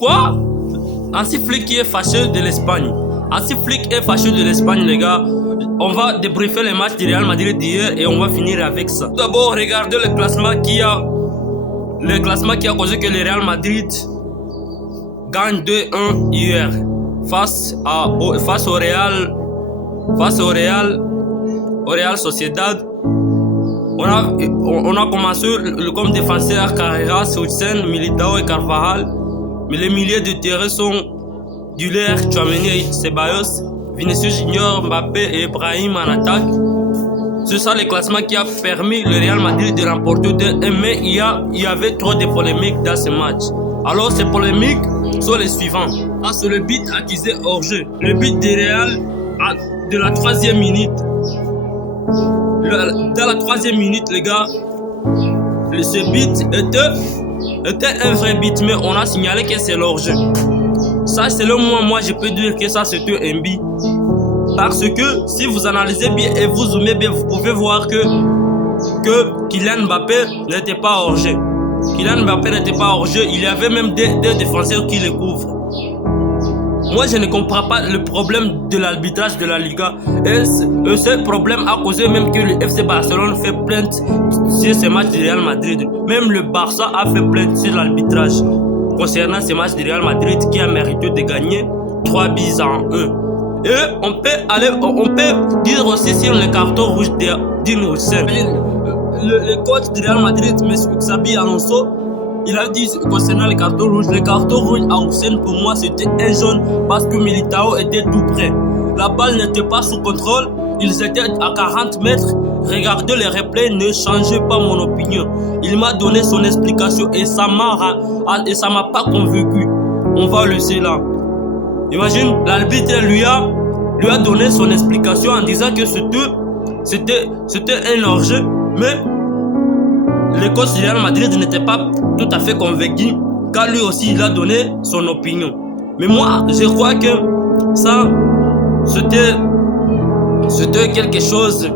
Quoi? Hansi Flick qui est fâché de l'Espagne. Hansi Flick est fâché de l'Espagne, les gars. On va débriefer les matchs du Real Madrid d'hier et on va finir avec ça. D'abord, regardez le classement qui a causé que le Real Madrid gagne 2-1 hier face au Real Sociedad. On a commencé comme défenseur Carreras, Hudson, Militao et Carvajal. Mais les milieux de terrain sont Güler, Tchouaméni et Ceballos, Vinicius Junior, Mbappé et Ibrahim en attaque. C'est ça le classement qui a permis le Real Madrid de remporter 2-1. Mais il y avait trop de polémiques dans ce match. Alors ces polémiques sont les suivantes. C'est le but accusé hors jeu. Le but du Real de la 3e minute. Dans la 3e minute, les gars, ce but était un vrai but, mais on a signalé que c'est l'hors-jeu. Ça, selon moi, je peux dire que ça c'était un but. Parce que si vous analysez bien et vous zoomez bien, vous pouvez voir que Kylian Mbappé n'était pas hors-jeu. Kylian Mbappé n'était pas hors-jeu, il y avait même des défenseurs qui le couvrent. Moi, je ne comprends pas le problème de l'arbitrage de la Liga. Et ce problème a causé même que le FC Barcelone fait plainte sur ce match du Real Madrid. Même le Barça a fait plainte sur l'arbitrage concernant ce match du Real Madrid qui a mérité de gagner 3 buts à 1. Et on peut dire aussi sur le carton rouge d'Edin Hussein. Le coach du Real Madrid, M. Xabi Alonso, il a dit concernant le carton rouge à Hussein, pour moi c'était un jaune parce que Militao était tout près. La balle n'était pas sous contrôle, ils étaient à 40 mètres. Regardez les replays, ne changez pas mon opinion. Il m'a donné son explication et ça m'a pas convaincu. On va le laisser là. Imagine, l'arbitre lui a donné son explication en disant que c'était un hors-jeu, mais le coach du Real Madrid n'était pas tout à fait convaincu, car lui aussi il a donné son opinion. Mais moi, je crois que ça, c'était quelque chose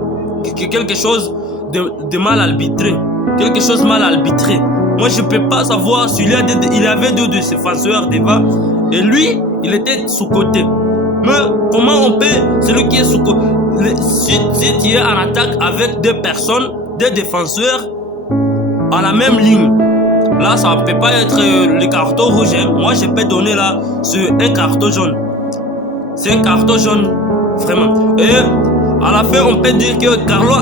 de mal arbitré. Quelque chose mal arbitré. Moi, je ne peux pas savoir s'il il avait deux de ses défenseurs devant, et lui, il était sous-côté. Mais comment on peut, celui qui est sous-côté, si tu es en attaque avec deux personnes, deux défenseurs, à la même ligne, là ça ne peut pas être le carton rouge. Moi je peux donner là un carton jaune. C'est un carton jaune vraiment. Et à la fin on peut dire que Carlo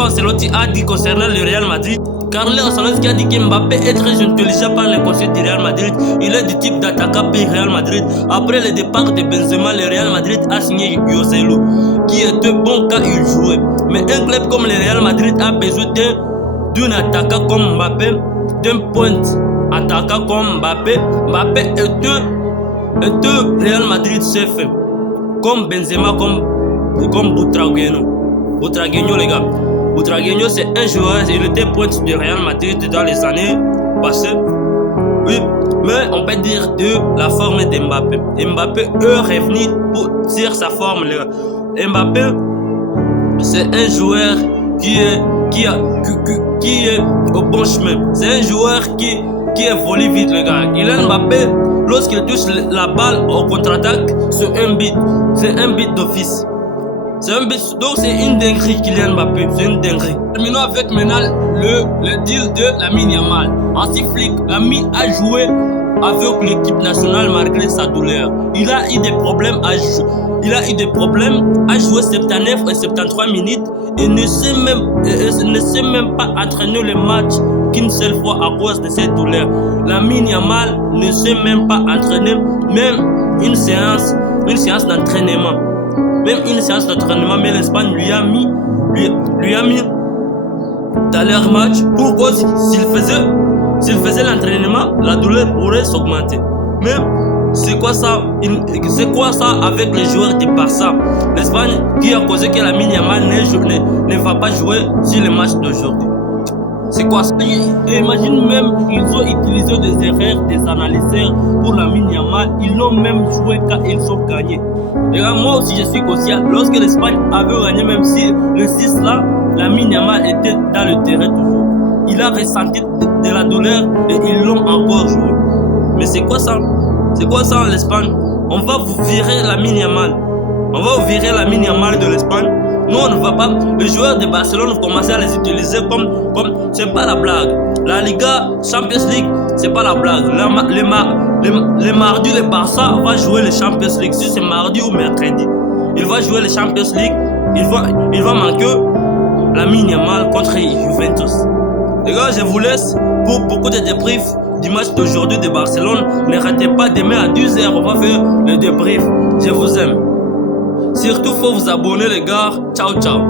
Ancelotti a dit concernant le Real Madrid. Carlo Ancelotti a dit que Mbappé est très intelligent par le conseil du Real Madrid. Il est du type d'attaquant pour le Real Madrid. Après le départ de Benzema, le Real Madrid a signé Joselu, qui était bon quand il jouait. Mais un club comme le Real Madrid a besoin d'un attaquant comme Mbappé, d'un point attaquant comme Mbappé. Mbappé est un Real Madrid chef, comme Benzema, comme Butragueño, les gars. Butragueño, c'est un joueur, il était point de Real Madrid dans les années passées. Oui, mais on peut dire de la forme d'Mbappé. Mbappé est revenu sur sa forme, les gars. Mbappé, c'est un joueur qui est au bon chemin. C'est un joueur qui évolue vite, les gars. Kylian Mbappé, lorsqu'il touche la balle au contre-attaque, c'est un but d'office. C'est un but, donc c'est une dinguerie, Kylian Mbappé, c'est une dinguerie. Terminons avec maintenant le deal de Lamine Yamal. Hansi Flick, Lamine a joué avec l'équipe nationale malgré sa douleur. Il a eu des problèmes à jouer 79 et 73 minutes et ne sait même pas entraîner le match qu'une seule fois à cause de cette douleur. Lamine Yamal ne sait même pas entraîner même une séance d'entraînement. Mais l'Espagne lui a mis dans leur match pour cause s'il faisait l'entraînement, la douleur pourrait s'augmenter. Mais c'est quoi ça avec les joueurs de Barça? L'Espagne qui a causé que Lamine Yamal ne va pas jouer sur le match d'aujourd'hui. C'est quoi ça? Et imagine même qu'ils ont utilisé des erreurs des analyseurs pour Lamine Yamal. Ils l'ont même joué quand ils ont gagné. Et là, moi aussi je suis conscient. Lorsque l'Espagne avait gagné, même si le 6 là, Lamine Yamal était dans le terrain toujours. Il a ressenti de la douleur et ils l'ont encore joué. Mais c'est quoi ça? C'est quoi ça en l'Espagne? On va vous virer Lamine Yamal. On va vous virer Lamine Yamal de l'Espagne. Nous, on ne va pas. Les joueurs de Barcelone, vous commencez à les utiliser comme c'est pas la blague. La Liga, Champions League, c'est pas la blague. Les mardis, le Barça va jouer les Champions League. Si c'est mardi ou mercredi, il va jouer les Champions League. Il va manquer Lamine Yamal contre Juventus. Les gars, je vous laisse pour beaucoup de débriefs du match d'aujourd'hui de Barcelone. Ne ratez pas demain à 10h, on va faire le débrief. Je vous aime. Surtout, faut vous abonner les gars. Ciao, ciao.